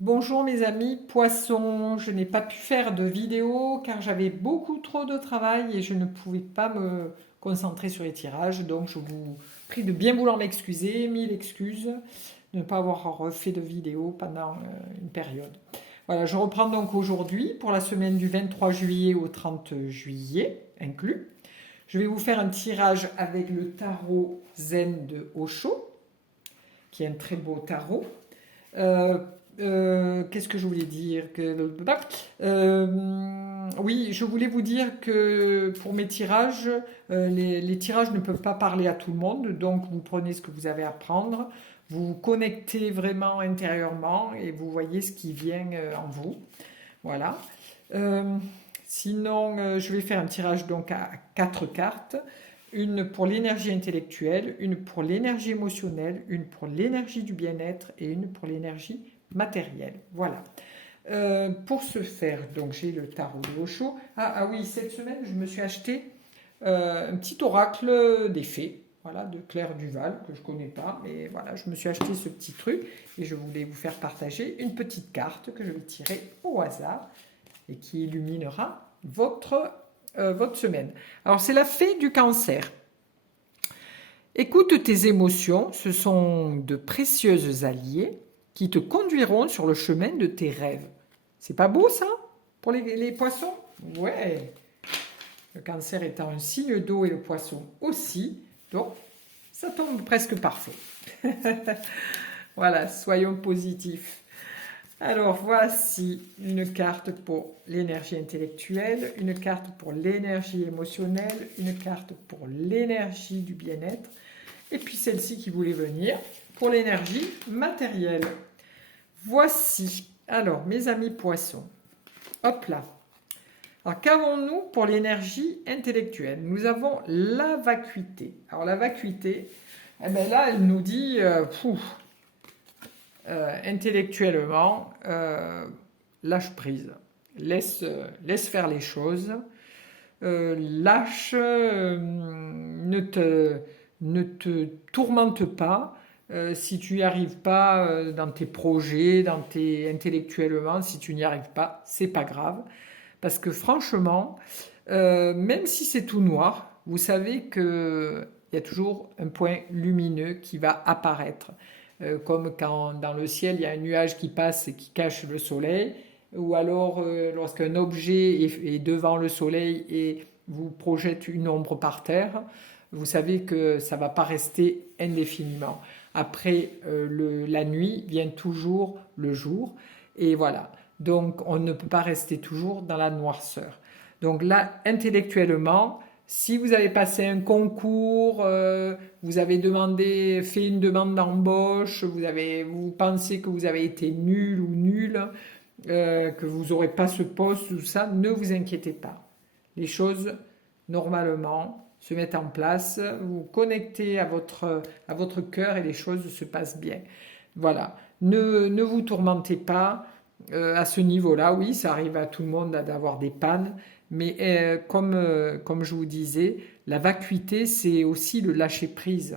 Bonjour mes amis poissons, je n'ai pas pu faire de vidéo car j'avais beaucoup trop de travail et je ne pouvais pas me concentrer sur les tirages, donc je vous prie de bien vouloir m'excuser, mille excuses de ne pas avoir refait de vidéo pendant une période. Voilà, je reprends donc aujourd'hui pour la semaine du 23 juillet au 30 juillet inclus. Je vais vous faire un tirage avec le tarot Zen de Osho, qui est un très beau tarot. Euh, Qu'est-ce que je voulais dire oui, je voulais vous dire que pour mes tirages, les tirages ne peuvent pas parler à tout le monde, donc vous prenez ce que vous avez à prendre, vous vous connectez vraiment intérieurement et vous voyez ce qui vient en vous. Voilà. Euh, Sinon, je vais faire un tirage donc à 4 cartes. Une pour l'énergie intellectuelle, une pour l'énergie émotionnelle, une pour l'énergie du bien-être et une pour l'énergie matérielle. Voilà. Pour ce faire, donc j'ai le tarot de Osho. Ah oui, cette semaine, je me suis acheté un petit oracle des fées, voilà, de Claire Duval, que je ne connais pas, mais voilà, je me suis acheté ce petit truc et je voulais vous faire partager une petite carte que je vais tirer au hasard et qui illuminera votre semaine. Alors, c'est la fée du cancer. Écoute tes émotions, ce sont de précieuses alliées qui te conduiront sur le chemin de tes rêves. C'est pas beau ça pour les poissons? Ouais. Le cancer étant un signe d'eau et le poisson aussi, donc ça tombe presque parfait. Voilà, soyons positifs. Alors voici une carte pour l'énergie intellectuelle, une carte pour l'énergie émotionnelle, une carte pour l'énergie du bien-être, et puis celle-ci qui voulait venir pour l'énergie matérielle. Voici, alors mes amis poissons, hop là. Alors qu'avons-nous pour l'énergie intellectuelle? Nous avons la vacuité. Alors la vacuité, eh bien là elle nous dit, intellectuellement, lâche prise, laisse faire les choses, lâche, ne te tourmente pas. Si tu n'y arrives pas dans tes projets, intellectuellement, si tu n'y arrives pas, c'est pas grave. Parce que franchement, même si c'est tout noir, vous savez qu'il y a toujours un point lumineux qui va apparaître. Comme quand dans le ciel, il y a un nuage qui passe et qui cache le soleil, ou alors lorsqu'un objet est devant le soleil et vous projette une ombre par terre, vous savez que ça ne va pas rester indéfiniment. Après la nuit vient toujours le jour, et voilà. Donc on ne peut pas rester toujours dans la noirceur. Donc là, intellectuellement, si vous avez passé un concours, vous avez fait une demande d'embauche, vous pensez que vous avez été nul ou nul, que vous n'aurez pas ce poste, tout ça, ne vous inquiétez pas. Les choses, normalement, se mettent en place, vous vous connectez à votre cœur et les choses se passent bien. Voilà. Ne vous tourmentez pas à ce niveau-là. Oui, ça arrive à tout le monde d'avoir des pannes, mais comme je vous disais, la vacuité, c'est aussi le lâcher-prise.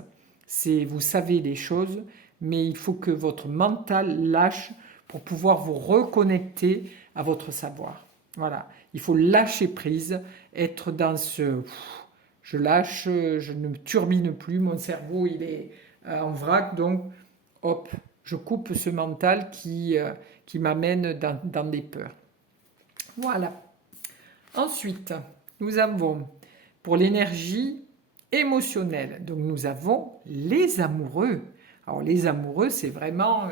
Vous savez les choses, mais il faut que votre mental lâche pour pouvoir vous reconnecter à votre savoir. Voilà, il faut lâcher prise, être dans ce je lâche, je ne me turbine plus, mon cerveau il est en vrac, donc hop, je coupe ce mental qui m'amène dans des peurs. Voilà. Ensuite, nous avons pour l'énergie émotionnelle, donc nous avons les amoureux. Alors les amoureux, c'est vraiment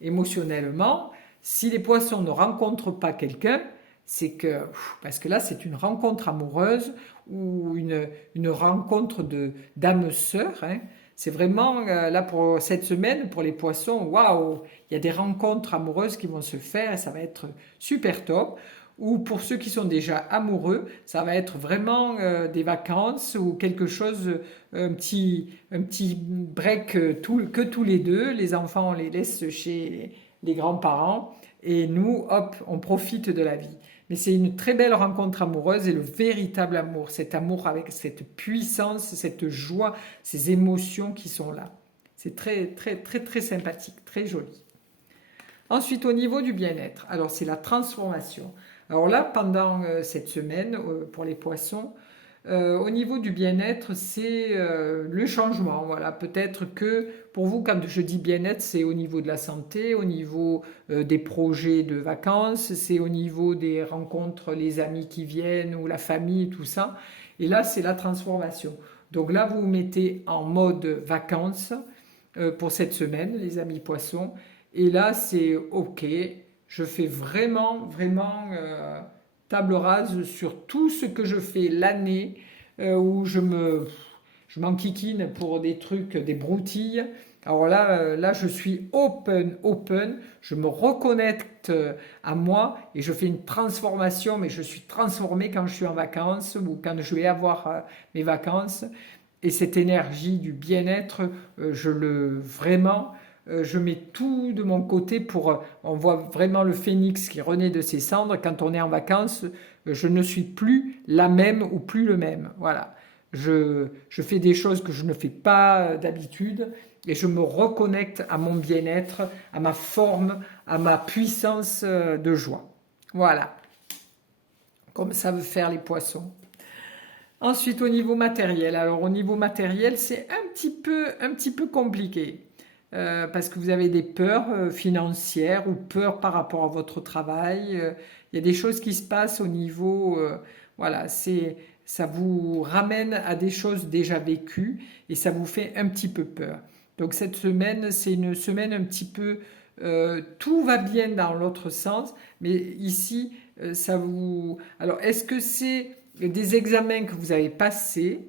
émotionnellement, si les poissons ne rencontrent pas quelqu'un, c'est que, parce que là c'est une rencontre amoureuse ou une rencontre d'âme sœur, hein. C'est vraiment, là pour cette semaine, pour les poissons, waouh, il y a des rencontres amoureuses qui vont se faire et ça va être super top. Ou pour ceux qui sont déjà amoureux, ça va être vraiment des vacances ou quelque chose, un petit break que tous les deux. Les enfants, on les laisse chez les grands-parents et nous, hop, on profite de la vie. Mais c'est une très belle rencontre amoureuse et le véritable amour, cet amour avec cette puissance, cette joie, ces émotions qui sont là. C'est très, très, très, très sympathique, très joli. Ensuite, au niveau du bien-être, alors c'est la transformation. Alors là, pendant cette semaine, pour les poissons, au niveau du bien-être, c'est le changement. Voilà, peut-être que pour vous, quand je dis bien-être, c'est au niveau de la santé, au niveau des projets de vacances, c'est au niveau des rencontres, les amis qui viennent ou la famille, tout ça. Et là, c'est la transformation. Donc là, vous vous mettez en mode vacances pour cette semaine, les amis poissons. Et là, c'est OK. Je fais vraiment, vraiment table rase sur tout ce que je fais l'année où je m'enquiquine pour des trucs, des broutilles. Alors là, là, je suis open. Je me reconnecte à moi et je fais une transformation, mais je suis transformé quand je suis en vacances ou quand je vais avoir mes vacances. Et cette énergie du bien-être, vraiment, je mets tout de mon côté pour, on voit vraiment le phénix qui renaît de ses cendres. Quand on est en vacances, je ne suis plus la même ou plus le même. Voilà. Je fais des choses que je ne fais pas d'habitude et je me reconnecte à mon bien-être, à ma forme, à ma puissance de joie. Voilà. Comme ça veut faire les poissons. Ensuite, au niveau matériel. Alors, au niveau matériel, c'est un petit peu compliqué. Parce que vous avez des peurs financières ou peurs par rapport à votre travail. Il y a des choses qui se passent au niveau, voilà, ça vous ramène à des choses déjà vécues et ça vous fait un petit peu peur. Donc cette semaine, c'est une semaine un petit peu, tout va bien dans l'autre sens, mais ici, ça vous... Alors, est-ce que c'est des examens que vous avez passés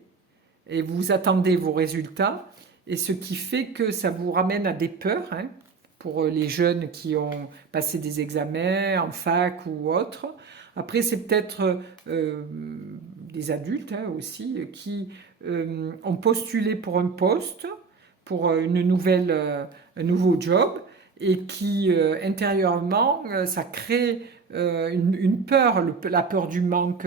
et vous attendez vos résultats? Et ce qui fait que ça vous ramène à des peurs, hein, pour les jeunes qui ont passé des examens en fac ou autre. Après, c'est peut-être des adultes hein, aussi qui ont postulé pour un poste, pour un nouveau job, et qui intérieurement, ça crée une peur, la peur du manque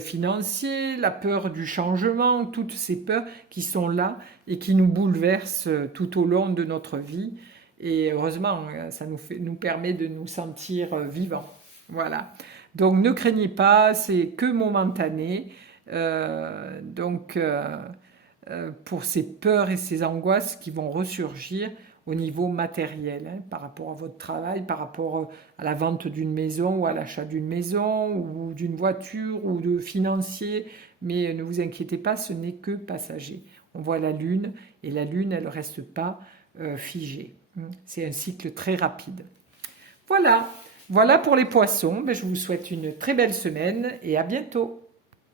financier, la peur du changement, toutes ces peurs qui sont là et qui nous bouleversent tout au long de notre vie. Et heureusement, ça nous permet de nous sentir vivants. Voilà. Donc ne craignez pas, c'est que momentané. Pour ces peurs et ces angoisses qui vont ressurgir au niveau matériel, hein, par rapport à votre travail, par rapport à la vente d'une maison ou à l'achat d'une maison ou d'une voiture ou de financier. Mais ne vous inquiétez pas, ce n'est que passager. On voit la Lune et la Lune, elle ne reste pas figée. C'est un cycle très rapide. Voilà, voilà pour les poissons. Je vous souhaite une très belle semaine et à bientôt.